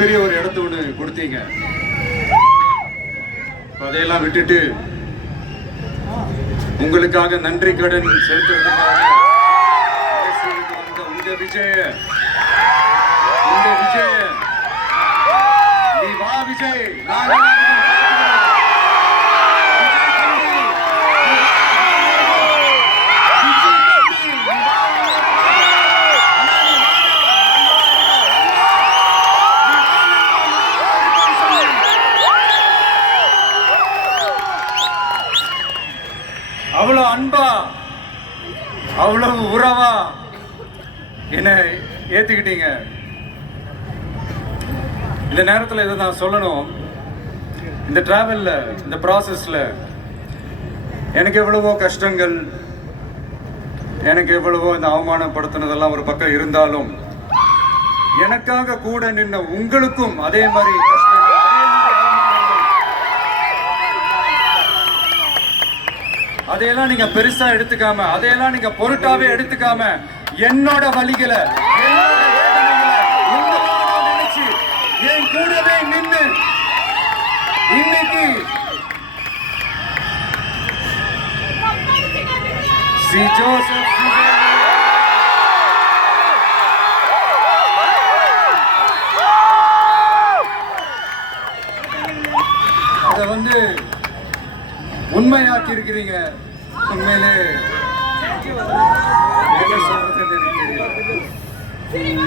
மிகப்பெரிய ஒரு இடத்த ஒன்று கொடுத்தீங்க. அதையெல்லாம் விட்டுட்டு உங்களுக்காக நன்றி கடன் செலுத்துறதுக்காக வந்த உங்க விஜய் நீ வா விஜய், அவ்வளவு அன்பா அவ்வளவு உறவா என்ன ஏத்துக்கிட்டீங்க. இந்த நேரத்தில் இதை நான் சொல்லணும். இந்த டிராவல்ல, இந்த ப்ராசஸ்ல எனக்கு எவ்வளவோ கஷ்டங்கள், எனக்கு எவ்வளவோ இந்த அவமானப்படுத்தினதெல்லாம் ஒரு பக்கம் இருந்தாலும் எனக்காக கூட நின்ன உங்களுக்கும் அதே மாதிரி கஷ்டங்கள், அதையெல்லாம் நீங்க பெருசா எடுத்துக்காம, அதையெல்லாம் நீங்க பொருட்டாவே எடுத்துக்காம என்னோட வலிகளை நினைச்சு என் கூடவே நின்று இன்னைக்கு சி ஜோசப் அத உண்மையாக்கி இருக்கிறீங்க. உண்மையிலே என்ன சொல்றது எனக்கு தெரியல.